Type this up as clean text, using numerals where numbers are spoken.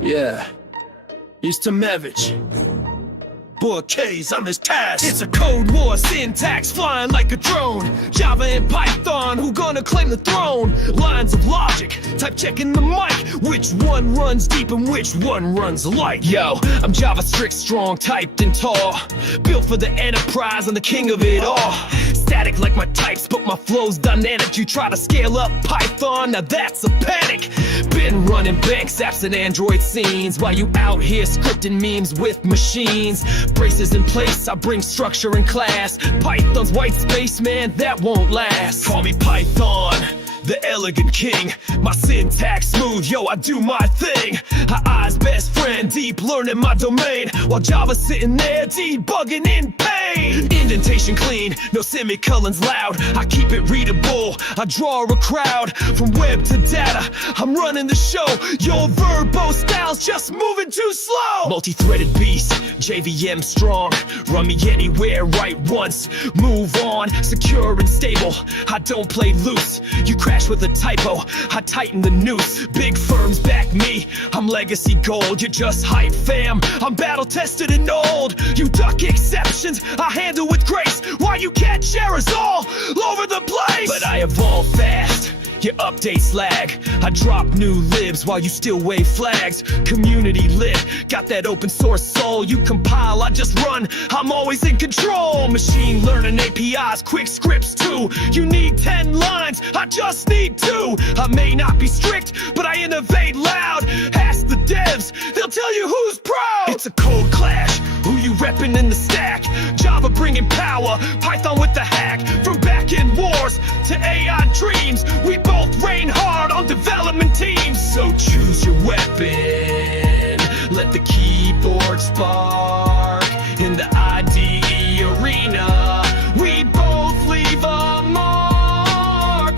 Yeah, he's Tomevich. Boy K's, I'm his task. It's a Cold War syntax flying like a drone. Java and Python, who gonna claim the throne? Lines of logic, type checking the mic. Which one runs deep and which one runs light? Yo, I'm Java strict, strong, typed and tall. Built for the enterprise, I'm the king of it all. Static like my types, but my flow's dynamic. You try to scale up Python, now that's a panic. Been running banks, apps and Android scenes, while you out here scripting memes with machines. Braces in place, I bring structure and class. Python's white space, man, that won't last. Call me Python, the elegant king. My syntax smooth, yo, I do my thing. AI's best friend, deep learning my domain, while Java's sitting there debugging in pain. Indentation clean, no semicolons loud. I keep it readable, I draw a crowd. From web to data, I'm running the show. Your verbo style's just moving too slow. Multi-threaded beast, JVM strong. Run me anywhere, right once, move on. Secure and stable, I don't play loose. You crash with a typo, I tighten the noose. Big firms back me, I'm legacy gold. You're just hype fam, I'm battle tested and old. You duck exceptions, I handle with grace. Why you can't share us all over the place? But I evolve fast, your updates lag. I drop new libs while you still wave flags. Community lit, got that open source soul. You compile, I just run, I'm always in control. Machine learning APIs, quick scripts too. You need 10 lines, I just need 2. I may not be strict, but I innovate loud. Ask the devs, they'll tell you who's proud. It's a code clash, who you reppin' in the stack? Java bringing power, Python with the hack. From back-end wars to AI dreams, we both reign hard on development teams. So choose your weapon, let the keyboard spark. In the IDE arena, we both leave a mark.